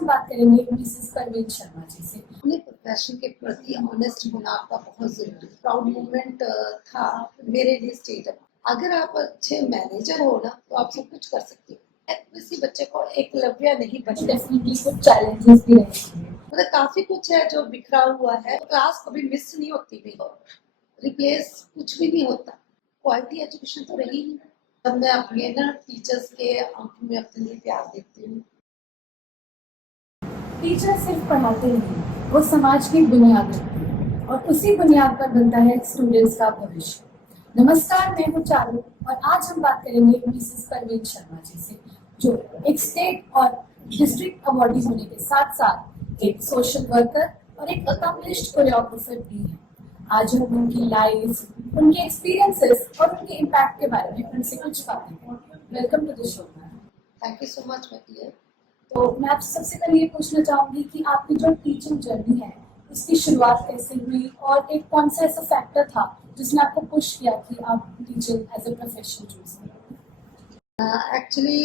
हम बात करेंगे मिसेस परवीन शर्मा जी से। अपने प्रोफेशन के प्रति ऑनेस्ट होना आपका बहुत जरूरी प्राउड मोमेंट था मेरे लिए स्टेट। अगर आप अच्छे मैनेजर हो ना तो आप सब कुछ कर सकते हो। किसी बच्चे को एकलव्य नहीं बनना। डेफिनेटली कुछ चैलेंजेस भी रहेंगे, मतलब काफी कुछ है जो बिखरा हुआ है। क्लास कभी मिस नहीं होती भी, रिप्लेस कुछ भी नहीं होता। क्वालिटी एजुकेशन तो रही ही। तब मैं अपने ना टीचर्स के आंखों में अपने लिए प्यार देखती हूँ। टीचर सिर्फ पढ़ाते नहीं, वो समाज की बुनियाद रखते हैं और उसी बुनियाद पर बनता है स्टूडेंट्स का भविष्य। नमस्कार, मैं हूँ चारू और आज हम बात करेंगे मिसेस परवीन शर्मा जी से, जो एक स्टेट और डिस्ट्रिक्ट अवार्डी होने के साथ साथ एक सोशल वर्कर और एक अकम्पलिश्ड कोरियोग्राफर भी है। आज हम उनकी लाइफ, उनके एक्सपीरियंसेस और उनके इम्पैक्ट के बारे में उनसे कुछ बातें करेंगे। Welcome to the show. Thank you so much my dear. तो मैं आपसे सबसे पहले ये पूछना चाहूंगी कि आपकी जो टीचिंग जर्नी है उसकी शुरुआत कैसे हुई और एक कौन सा ऐसा फैक्टर था जिसने आपको पुश किया कि आप teaching as a profession choose करें। एक्चुअली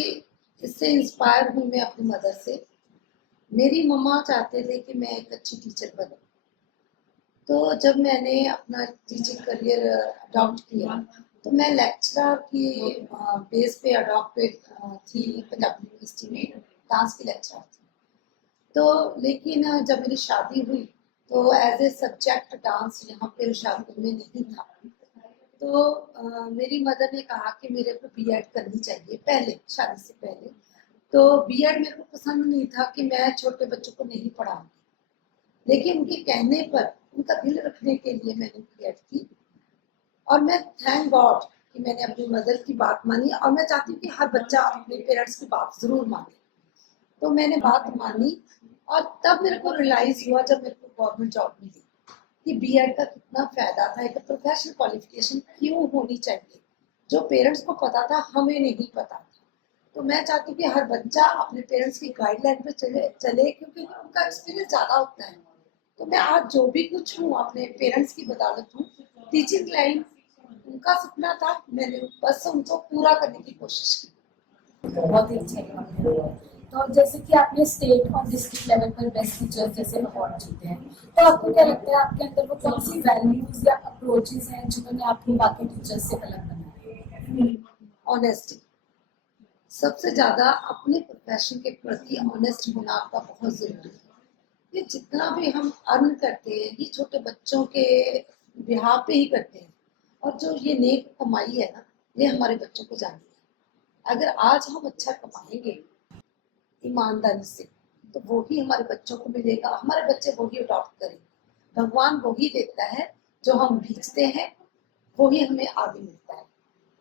इससे इंस्पायर हुई मैं अपनी मदर से। मेरी मम्मा चाहते थे कि मैं एक अच्छी टीचर बनूं। तो जब मैंने अपना टीचिंग करियर अडॉप्ट किया तो मैं लेक्चरर की बेस पे अडॉप्टेड थी पंजाब यूनिवर्सिटी में, डांस की लेक्चरर थी। तो लेकिन जब मेरी शादी हुई तो एज ए सब्जेक्ट डांस यहाँ पे होशियारपुर में नहीं था। तो मेरी मदर ने कहा कि मेरे को बीएड करनी चाहिए, पहले शादी से पहले। तो बीएड मेरे को पसंद नहीं था कि मैं छोटे बच्चों को नहीं पढ़ाऊंगी, लेकिन उनके कहने पर, उनका दिल रखने के लिए मैंने बीएड की। और मैं थैंक गॉड कि मैंने अपनी मदर की बात मानी और मैं चाहती हूँ कि हर बच्चा अपने पेरेंट्स की बात जरूर माने। तो मैंने बात मानी और तब मेरे को रियलाइज हुआ जब मेरे को गवर्नमेंट जॉब मिली कि बीएड का कितना फायदा था। एक प्रोफेशनल क्वालिफिकेशन क्यों होनी चाहिए, जो पेरेंट्स को पता था हमें नहीं पता था। तो मैं चाहती हूँ कि हर बच्चा अपने पेरेंट्स की गाइडलाइन पे चले क्योंकि उनका एक्सपीरियंस ज़्यादा होता है। तो मैं आज जो भी कुछ हूँ अपने पेरेंट्स की बदौलत हूँ। टीचिंग लाइन उनका सपना था, मैंने बस उनको पूरा करने की कोशिश की। बहुत ही अच्छा लगा। तो जैसे कि आपने स्टेट और डिस्ट्रिक्ट लेवल पर बेस्ट टीचर जैसे अवार्ड जीते हैं, तो आपको क्या लगता है आपके अंदर वो कौन सी वैल्यूज या अप्रोचेस हैं जिन्होंने आपको बाकी टीचर्स से अलग बनाया? ऑनेस्टी सबसे ज्यादा, अपने प्रोफेशन के प्रति ऑनेस्ट होना आपका बहुत जरूरी है। ये जितना भी हम अर्न करते हैं ये छोटे बच्चों के बिहार पे ही करते हैं, और जो ये नेक कमाई है ना, ये हमारे बच्चों को जानी है। अगर आज हम अच्छा कमाएंगे ईमानदारी से तो वो ही हमारे बच्चों को मिलेगा, हमारे बच्चे वो ही अडॉप्ट करेंगे। भगवान वो ही देता है, जो हम भेजते हैं वो ही हमें आगे मिलता है।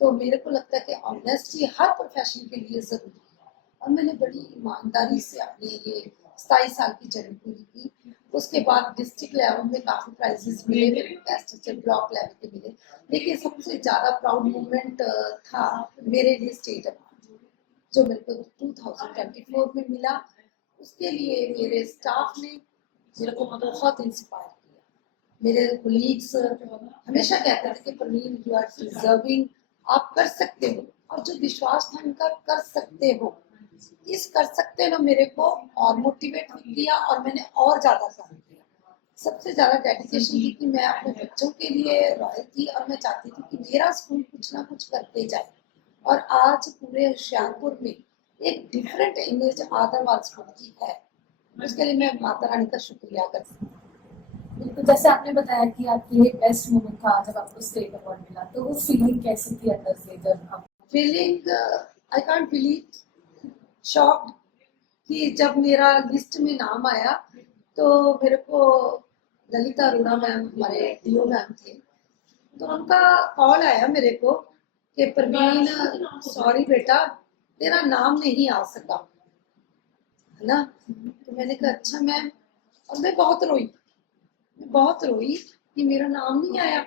तो मेरे को लगता है कि ऑनेस्टी हर प्रोफेशन के लिए जरूरी है। और मैंने बड़ी ईमानदारी से अपने ये 27 साल की जर्नी पूरी की। उसके बाद डिस्ट्रिक्ट लेवल में काफी प्राइजेस मिले, मेरे बेस्ट टीचर ब्लॉक लेवल पे मिले, लेकिन सबसे ज्यादा प्राउड मोमेंट था मेरे लिए स्टेट अवार्ड, जो मेरे को 2024 में मिला। उसके लिए मेरे स्टाफ ने मेरे को बहुत इंस्पायर किया। मेरे कोलीग्स हमेशा कहते थे कि परवीन यू आर डिजर्विंग, आप कर सकते हो। और जो विश्वास था उनका कर सकते हो, इस कर सकते हो मेरे को और मोटिवेट किया और मैंने और ज्यादा काम किया। सबसे ज्यादा डेडिकेशन थी कि मैं अपने बच्चों के लिए लॉयल थी और मैं चाहती थी कि मेरा स्कूल कुछ ना कुछ करते जाए। और आज पूरे होशियारपुर में एक डिफरेंट इमेज आदरवाल स्कूल की है। उसके लिए मैं माता रानी का शुक्रिया करती हूँ। बिल्कुल, जैसे आपने बताया कि आपके लिए बेस्ट मोमेंट था जब आपको स्टेट अवार्ड मिला, तो वो फीलिंग कैसी थी अंदर से जब आप? Feeling I can't believe, shocked कि जब मेरा लिस्ट में नाम आया तो मेरे को ललिता अरोड़ा मैम, हमारे डीओ मैम थे, तो उनका कॉल आया मेरे को कि परवीन सॉरी बेटा, तेरा नाम नहीं आ सका, है ना। तो मैंने कहा अच्छा मैम, और मैं बहुत रोई कि मेरा नाम नहीं आया।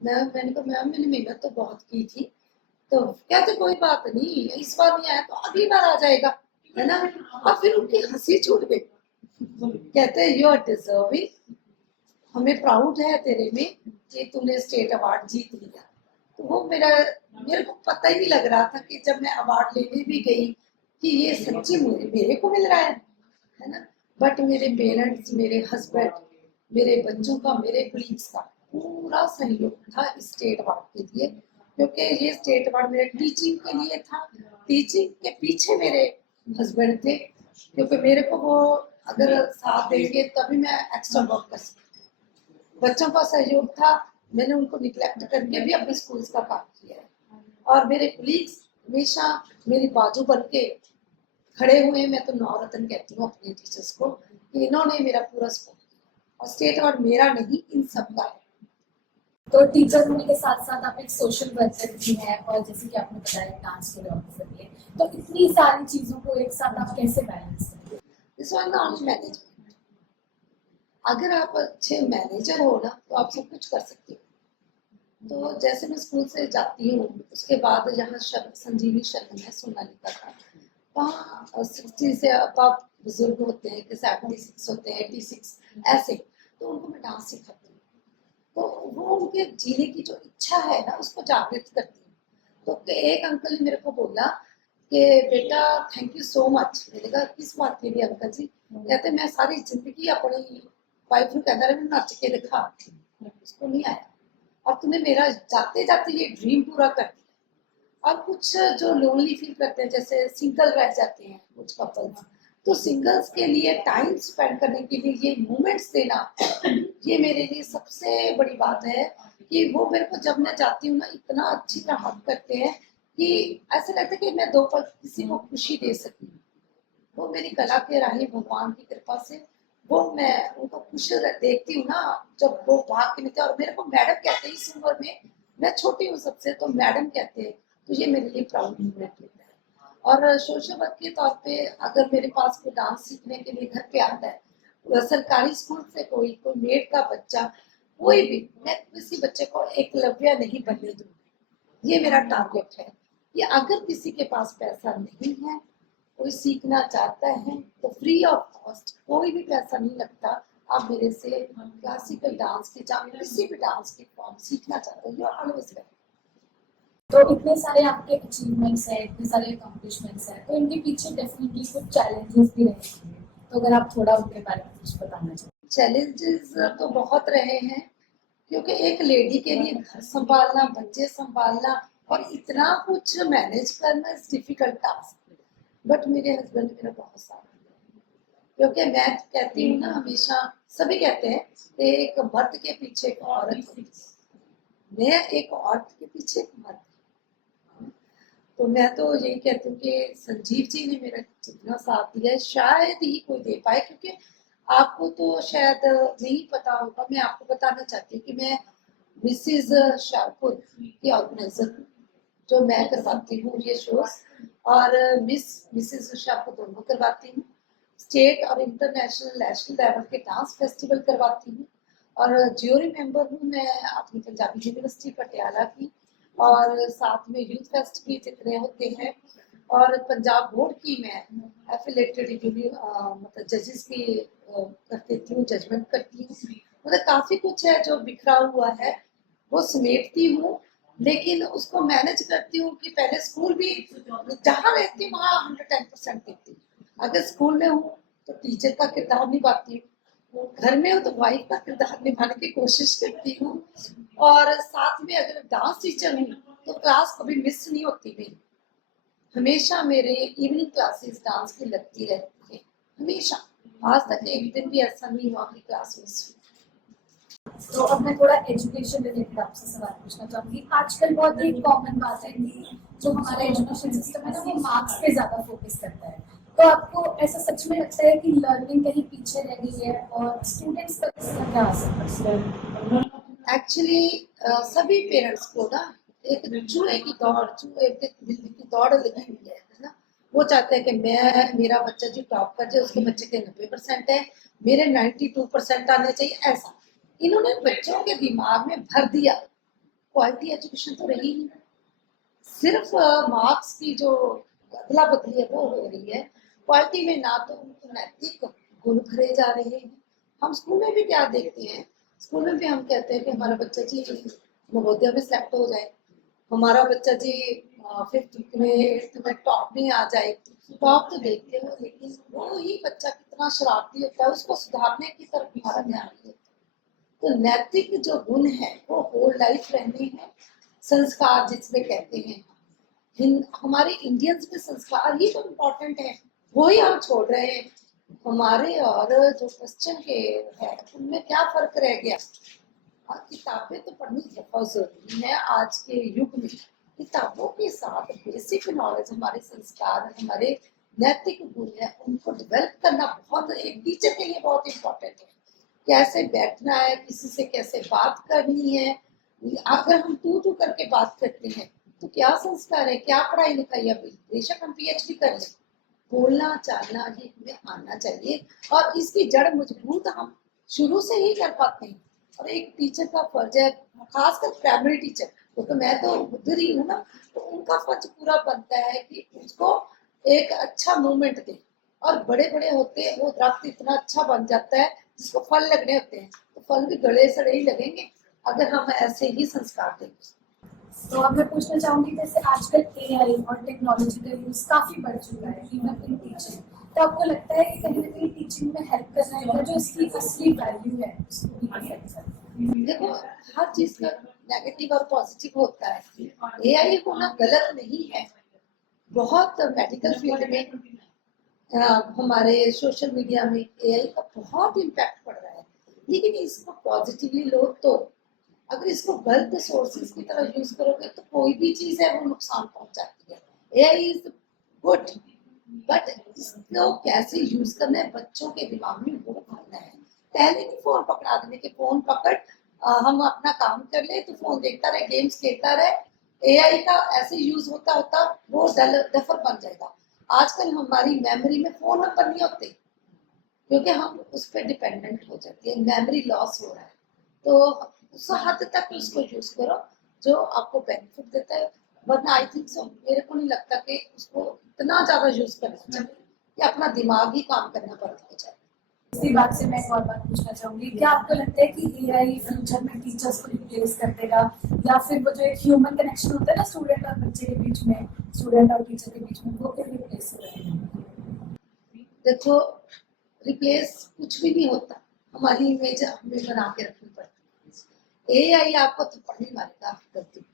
मैंने कहा मैम मैंने मेहनत तो बहुत की थी। तो कहते कोई बात नहीं, इस बार नहीं आया तो अगली बार आ जाएगा, है ना। और फिर उनकी हंसी छूट गई। कहते यू आर डिजर्विंग, हमें प्राउड है तेरे में कि तूने स्टेट अवार्ड जीत लिया। तो वो मेरे को पता ही नहीं लग रहा था कि जब मैं अवार्ड लेने भी गई कि ये सच्ची मेरे को मिल रहा है ना। बट मेरे पेरेंट्स, मेरे हस्बैंड, मेरे बच्चों का, मेरे कलीग्स का पूरा सहयोग था स्टेट अवार्ड के लिए, क्योंकि ये स्टेट अवार्ड मेरे टीचिंग के लिए था। टीचिंग के पीछे मेरे हस्बैंड थे, क्योंकि मेरे को वो अगर साथ देंगे तभी मैं एक्स्ट्रा वर्क कर सकती हूँ। बच्चों का सहयोग था, मैंने उनको निग्लेक्ट करके भी अपने स्कूल्स का काम किया है। और मेरे कलीग्स हमेशा मेरी बाजू बन के खड़े हुए। मैं तो नवरत्न कहती हूँ अपने टीचर्स को कि इन्होंने मेरा पूरा सपोर्ट किया, और स्टेट अवार्ड मेरा नहीं, इन सबका है। तो टीचर होने के साथ साथ आप एक सोशल वर्कर भी हैं और जैसे कि आपने बताया डांस कोरियोग्राफर भी है, तो इतनी सारी चीजों को एक साथ आप कैसे बैलेंस करेंगे? This one non management. अगर आप अच्छे मैनेजर हो ना तो आप सब कुछ कर सकते हो। तो जैसे मैं स्कूल से जाती हूँ, उसके बाद यहाँ संजीवनी शरण है सोनालिका का, वहाँ 60 से अब बुजुर्ग होते हैं कि 76 होते हैं, 86 ऐसे, तो उनको मैं डांस सिखाती हूँ। तो वो उनके जीने की जो इच्छा है ना उसको जागृत करती हूँ। तो एक अंकल ने मेरे को बोला कि बेटा थैंक यू सो मच। मैंने कहा किस बात के लिए अंकल जी? कहते मैं सारी जिंदगी अपनी वाइफ को कहता रहा मैं नच के दिखा, उसको नहीं आया, और तूने मेरा जाते जाते ये ड्रीम पूरा कर दिया। और कुछ जो लोनली फील करते हैं, जैसे सिंगल रह जाते हैं कुछ कपल्स, तो सिंगल्स के लिए टाइम स्पेंड करने के लिए ये मोमेंट्स देना, ये मेरे लिए सबसे बड़ी बात है। कि वो मेरे को जब मैं जाती हूँ ना इतना अच्छी तरह हक करते हैं कि ऐसा लगता है कि मैं 2 पल किसी को खुशी दे सकी। वो मेरी कला के राही भगवान की कृपा से वो मैं उनको खुश देखती हूँ ना, जब वो भाग के निकलते हैं। और मेरे को मैडम कहते हैं, इस उम्र में मैं छोटी हूँ सबसे, तो मैडम कहते हैं, तो ये मेरे लिए प्राउड मोमेंट होता है। और सोशल वर्क के तौर पे अगर मेरे पास कोई डांस सीखने के लिए घर पे आता है, सरकारी स्कूल से कोई कोई मेड का बच्चा, कोई भी, मैं किसी बच्चे को एकलव्य नहीं बनने दूंगी। ये मेरा टारगेट है कि अगर किसी के पास पैसा नहीं है, कोई सीखना चाहता है, तो फ्री ऑफ कॉस्ट, कोई भी पैसा नहीं लगता। आप मेरे से क्लासिकल डांस के चाहे किसी भी डांस के फॉर्म सीखना चाहते हो, यू आर ऑलवेज वेलकम। तो इतने सारे आपके अचीवमेंट्स हैं, इतने सारे अकम्पलिशमेंट्स हैं, तो इनके पीछे डेफिनेटली कुछ चैलेंजेस भी रहे होंगे, तो अगर आप थोड़ा उनके बारे में कुछ बताना चाहें। चैलेंजेस तो बहुत रहे हैं, क्योंकि एक लेडी के लिए घर संभालना, बच्चे संभालना और इतना कुछ मैनेज करना इज डिफिकल्ट टास्क। बट मेरे हस्बैंड ने मेरा बहुत साथ दिया, क्योंकि मैं कहती हूँ ना हमेशा, सभी कहते हैं कि एक मर्द के पीछे एक औरत होती है, मैं एक औरत के पीछे एक मर्द। तो मैं तो यही कहती हूँ कि संजीव जी ने मेरा जितना साथ दिया है शायद ही कोई दे पाए, क्योंकि आपको तो शायद नहीं पता होगा, मैं आपको बताना चाहती हूँ कि मैं मिसिज शाहपुर की ऑर्गेनाइजर हूँ, जो मैं करवाती हूँ ये शोज, और मिसिज शाहपुर दोनों करवाती हूँ। स्टेट और इंटरनेशनल नेशनल लेवल के डांस फेस्टिवल करवाती हूँ, और ज्यूरी मेंबर हूँ मैं अपनी पंजाबी यूनिवर्सिटी पटियाला की, और साथ में यूथ फेस्ट भी जितने होते हैं, और पंजाब बोर्ड की मैं एफिलेटेड मतलब जजेस भी कर देती हूँ, जजमेंट करती हूँ। मतलब काफी कुछ है जो बिखरा हुआ है, वो समेटती हूँ, लेकिन उसको मैनेज करती हूँ कि पहले स्कूल भी जहाँ रहती हूँ वहाँ 110% देती हूँ। अगर स्कूल में हूँ तो टीचर का किरदार निभाती हूँ, घर में हूँ तो वाइफ का किरदार निभाने की कोशिश करती हूँ, और साथ में अगर डांस टीचर हूँ तो क्लास कभी मिस नहीं होती मेरी। हमेशा मेरे इवनिंग क्लासेस डांस की लगती रहती है, हमेशा। आज तक एक दिन भी ऐसा नहीं हुआ कि क्लास मिस हुई। तो अब मैं थोड़ा एजुकेशन रिलेटेड आपसे सवाल पूछना चाहूंगी। आजकल बहुत ही कॉमन बात है कि जो हमारा एजुकेशन सिस्टम है ना, वो मार्क्स पे ज्यादा फोकस करता है। तो आपको ऐसा सच में लगता है कि लर्निंग कहीं पीछे रह गई है, और स्टूडेंट्स पर इसका क्या असर पड़ता है? एक्चुअली सभी पेरेंट्स को ना एक चूहे की दौड़, चूहे की बिल्ली की दौड़ लगी हुई है ना। वो चाहते हैं कि मैं, मेरा बच्चा जो टॉप कर जाए, उसके बच्चे के 90% है, मेरे 92% आने चाहिए, ऐसा इन्होंने बच्चों के दिमाग में भर दिया। क्वालिटी एजुकेशन तो रही नहीं, सिर्फ मार्क्स की जो अदला बदली है वो हो रही है। क्वालिटी में ना तो उनको नैतिक गुण भरे जा रहे हैं। हम स्कूल में भी क्या देखते हैं, स्कूल में भी हम कहते हैं कि हमारा बच्चा जी नवोदय में सेलेक्ट हो जाए, हमारा बच्चा जी 5th में 8th में टॉप में आ जाए। टॉप तो देखते हो, लेकिन वो ही बच्चा कितना कितना शरारती होता है उसको सुधारने की तरफ हमारा ध्यान नहीं होता। तो नैतिक जो गुण है वो होल लाइफ रहने हैं, संस्कार जिसमें कहते हैं। हमारे इंडियंस में संस्कार ही तो इम्पोर्टेंट है, वो ही हम छोड़ रहे हैं। हमारे और जो पश्चिम के है उनमें क्या फर्क रह गया। और किताबें तो पढ़नी बहुत जरूरी है आज के युग में। किताबों के साथ बेसिक नॉलेज, हमारे संस्कार, हमारे नैतिक गुण है, उनको डेवलप करना बहुत एक टीचर के लिए बहुत इम्पोर्टेंट है। कैसे बैठना है, किसी से कैसे बात करनी है। अगर हम तू करके बात करते हैं तो क्या संस्कार है, क्या पढ़ाई लिखाई है। बेशक हम पीएचडी कर लें, बोलना चालना ये हमें आना चाहिए और इसकी जड़ मजबूत हम शुरू से ही कर पाते हैं। और एक टीचर का फर्ज है, खासकर प्राइमरी टीचर, तो मैं तो उधर ही हूँ ना, तो उनका फर्ज पूरा बनता है कि उसको एक अच्छा मूवमेंट दे। और बड़े बड़े होते हैं वो दरख्त इतना अच्छा बन जाता है जिसको फल लगने होते हैं, तो फल भी गले सड़े ही लगेंगे अगर हम ऐसे ही संस्कार देंगे। तो अब मैं पूछना चाहूंगी, जैसे आजकल एआई और टेक्नोलॉजी का यूज काफी बढ़ चुका है इवन इन टीचिंग, तो आपको लगता है कि कहीं ना कहीं टीचिंग में हेल्प कर रहा है, जो इसकी असली वैल्यू है उसको भी affect कर रहा है? देखो, हर चीज का नेगेटिव और पॉजिटिव होता है। एआई होना गलत नहीं है। बहुत मेडिकल फील्ड में हमारे सोशल मीडिया में एआई का बहुत इम्पैक्ट पड़ रहा है, लेकिन इसको पॉजिटिवली लो तो। अगर इसको गलत सोर्सेज की तरह यूज करोगे तो कोई भी चीज है वो नुकसान पहुंचाती है। एआई इज गुड, बट इसको कैसे यूज करना है बच्चों के दिमाग में वो भरना है। पहले की फोन पकड़ा देने के, फोन पकड़ हम अपना काम कर ले तो फोन देखता रहे, गेम्स खेलता रहे। एआई का ऐसे यूज होता होता वो डफर बन जाएगा। आजकल हमारी मेमोरी में फोन नंबर नहीं होते क्योंकि हम उस पर डिपेंडेंट हो जाते हैं, मेमोरी लॉस हो रहा है। तो उस हद तक उसको यूज करो जो आपको बेनिफिट देता है, वरना आई थिंक सो मेरे को नहीं लगता कि उसको इतना ज्यादा यूज करना चाहिए कि अपना दिमाग ही काम करना बंद हो जाए। इसी बात से मैं एक और बात पूछना चाहूंगी, क्या आपको लगता है कि एआई फ्यूचर में टीचर्स को रिप्लेस कर देगा, या फिर वो जो एक ह्यूमन कनेक्शन होता है ना स्टूडेंट और बच्चे के बीच में, स्टूडेंट और टीचर के बीच में, वो क्या रिप्लेस करेगा? देखो, रिप्लेस कुछ भी नहीं होता, हमारी इमेज हमें बना के रखनी पड़ती है। एआई आपको थप्पड़ नहीं मारेगा गलती,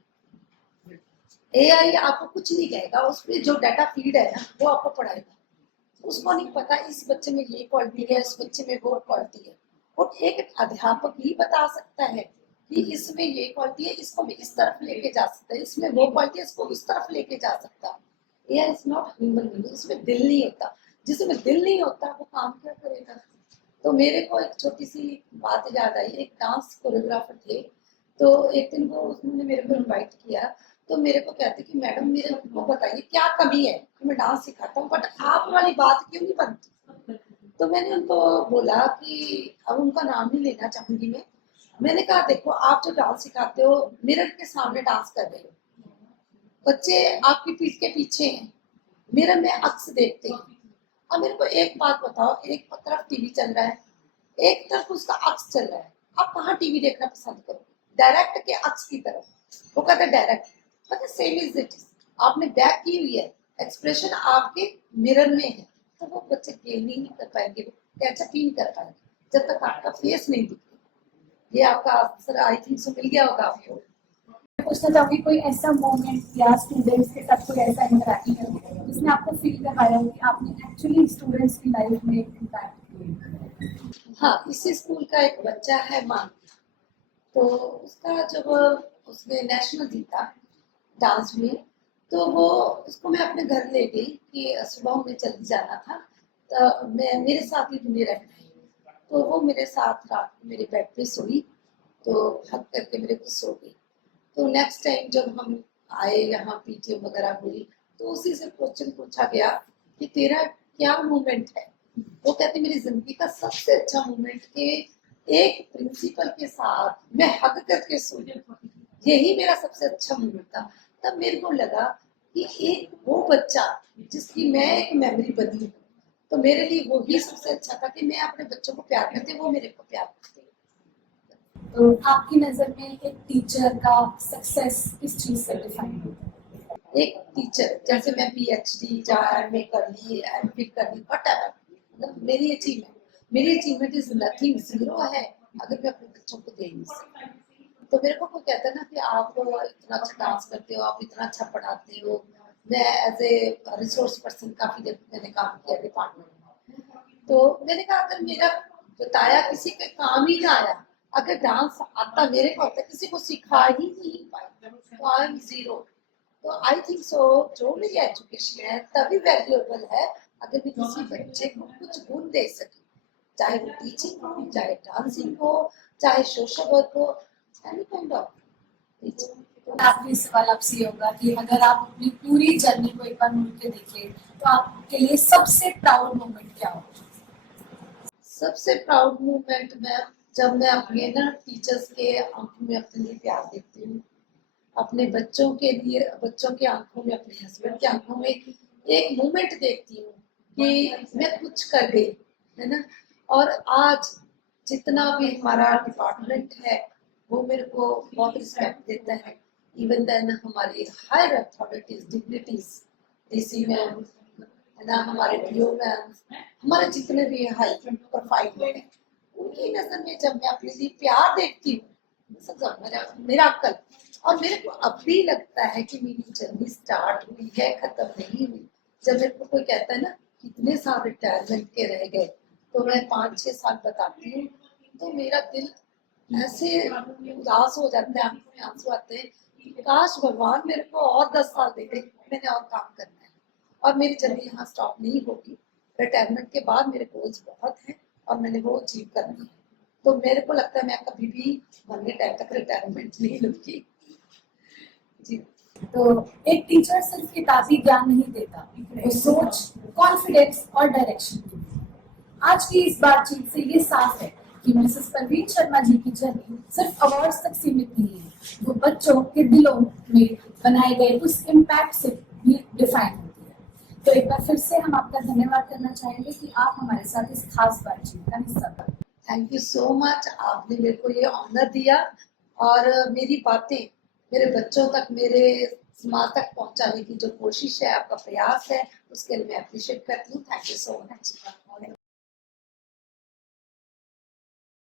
एआई आपको कुछ नहीं कहेगा, उसमें जो डाटा फीड है ना वो आपको पढ़ाएगा। उसको नहीं पता इस बच्चे में ये क्वालिटी है, इस बच्चे में वो क्वालिटी है। और एक अध्यापक ही बता सकता है कि इसमें ये क्वालिटी है, इसको भी इस तरफ लेके जा सकता है, इसमें वो क्वालिटी है, इसको इस तरफ लेके जा सकता है। AI is not human being, इसमें दिल नहीं होता। जिसमें दिल नहीं होता वो काम क्या करेगा। तो मेरे को एक छोटी सी बात याद आई। एक डांस कोरियोग्राफर थे, तो एक दिन वो उन्होंने मेरे को इनवाइट किया, तो मेरे को कहते कि मैडम मेरे को बताइए क्या कमी है, मैं डांस सिखाता हूँ बट आप वाली बात क्यों नहीं बनती। तो मैंने उनको बोला कि अब उनका नाम नहीं लेना चाहूंगी मैंने कहा देखो, आप जो डांस सिखाते हो मिरर के सामने डांस कर रहे हो, बच्चे आपकी पीठ के पीछे हैं, मिरर में अक्स देखते हैं। अब मेरे को एक बात बताओ, एक तरफ टीवी चल रहा है, एक तरफ उसका अक्स चल रहा है, आप कहाँ टीवी देखना पसंद करोगे, डायरेक्ट के अक्स की तरफ? वो कहते हैं डायरेक्ट। मतलब सेम इज इट, आपने बैक की हुई है, एक्सप्रेशन आपके मिरर में है, तो वो बच्चे गेन ही नहीं कर पाएंगे, वो कैचअप ही नहीं कर पाएंगे जब तक आपका फेस नहीं दिखे। ये आपका आंसर आई थिंक सो मिल गया होगा आपको। मैं पूछना चाहूंगी, कोई ऐसा मोमेंट या स्टूडेंट्स के साथ कोई ऐसा इंटरेक्शन जिसने आपको फील करवाया हो कि आपने एक्चुअली स्टूडेंट्स की लाइफ में इम्पैक्ट किया? हाँ, इसी स्कूल का एक बच्चा है मान, तो उसका जब उसने नेशनल जीता डांस में, तो वो उसको मैं अपने घर ले गई कि सुबह मुझे जल्दी जाना था, तो मैं मेरे साथ ही बने रहना है। तो वो मेरे साथ रात को मेरे बेड पे सोई, तो हक करके मेरे को सो गई। तो नेक्स्ट टाइम जब हम आए यहाँ पीटीएम वगैरह हुई, तो उसी से क्वेश्चन पूछा गया कि तेरा क्या मोमेंट है। वो कहते मेरी जिंदगी का सबसे अच्छा मोमेंट के एक प्रिंसिपल के साथ मैं हक करके सोई, यही मेरा सबसे अच्छा मोमेंट था। तब मेरे को लगा कि एक वो बच्चा जिसकी मैं एक मेमोरी बनी हूँ, तो मेरे लिए वो ही सबसे अच्छा था कि मैं अपने बच्चों को प्यार करते, वो मेरे को प्यार करते। तो आपकी नजर में एक टीचर का सक्सेस किस चीज से डिफाइन होता है? एक टीचर, जैसे मैं पीएचडी या एमए कर ली, एमफिल कर ली, व्हाटएवर, मतलब मेरी अचीवमेंट इज नथिंग, जीरो है अगर मैं अपने बच्चों को दे नहीं सकती। तो मेरे को कोई कहता है ना कि आप इतना अच्छा डांस करते हो, आप इतना अच्छा पढ़ाते हो। मैं एज ए रिसोर्स पर्सन काफी देर मैंने काम किया डिपार्टमेंट में, तो मैंने कहा अगर मेरा बताया किसी के काम ही ना आया, अगर डांस आता मेरे को आता, किसी को सिखा ही नहीं पाया, तो आई एम जीरो। तो आई थिंक सो जो मेरी एजुकेशन है तभी वैल्यूएबल है अगर मैं किसी बच्चे को कुछ गुण दे सके, चाहे वो टीचिंग हो, चाहे डांसिंग हो, चाहे सोशल वर्क हो, एनी काइंड ऑफ टीचिंग। आखिरी सवाल आपसे ये होगा कि अगर आप अपनी पूरी जर्नी को एक बार मुड़ के देखें तो आपके लिए सबसे प्राउड मोमेंट क्या होगा? सबसे प्राउड मोमेंट में जब मैं अपने ना टीचर्स के आंखों में अपने लिए प्यार देखती हूँ, अपने बच्चों के लिए, बच्चों के आंखों में, अपने हस्बैंड के आंखों में एक मोमेंट देखती हूँ कि मैं कुछ कर गई, है ना। और आज जितना भी हमारा डिपार्टमेंट है वो मेरे को बहुत रिस्पेक्ट देता है। इवन देन हमारी higher authorities, dignities, DC ma'am, है ना, हमारे पीओ मैम, हमारे जितने भी हाई प्रोफाइल हैं, उनकी नजर में जब मैं अपने लिए प्यार देखती हूँ, समझो मेरा अक्ल, और मेरे को अब भी लगता है कि मेरी जर्नी स्टार्ट हुई है, खत्म नहीं हुई। जब मेरे को कोई कहता है ना कितने साल रिटायरमेंट के रह गए, तो मैं 5-6 साल बताती हूँ, तो मेरा दिल ऐसे उदास हो जाता है, आंखों में आंसू आते हैं कि काश भगवान मेरे को और 10 साल दे दे, मैंने और काम करना है और मेरी जर्नी यहाँ स्टॉप नहीं होगी। रिटायरमेंट के बाद मेरे गोल्स बहुत हैं और मैंने वो अचीव करनी है। तो मेरे को लगता है मैं कभी भी लंबे टाइम तक रिटायरमेंट नहीं लूंगी जी। तो एक टीचर सिर्फ किताबी ज्ञान नहीं देता, वो सोच, कॉन्फिडेंस और डायरेक्शन देती है। आज की इस बातचीत से ये साफ है कि मिसेस परवीन शर्मा जी की जर्नी सिर्फ अवार्ड्स तक सीमित नहीं है, वो बच्चों के दिलों में बनाए गए उस इम्पैक्ट से भी डिफाइन होती है। तो एक बार फिर से हम आपका धन्यवाद करना चाहेंगे कि आप हमारे साथ इस खास बातचीत का हिस्सा बने। थैंक यू सो मच, आपने मेरे को ये ऑनर दिया और मेरी बातें मेरे बच्चों तक, मेरे समाज तक पहुंचाने की जो कोशिश है, आपका प्रयास है, उसके लिए मैं अप्रिशिएट करती हूँ। Thank you so much.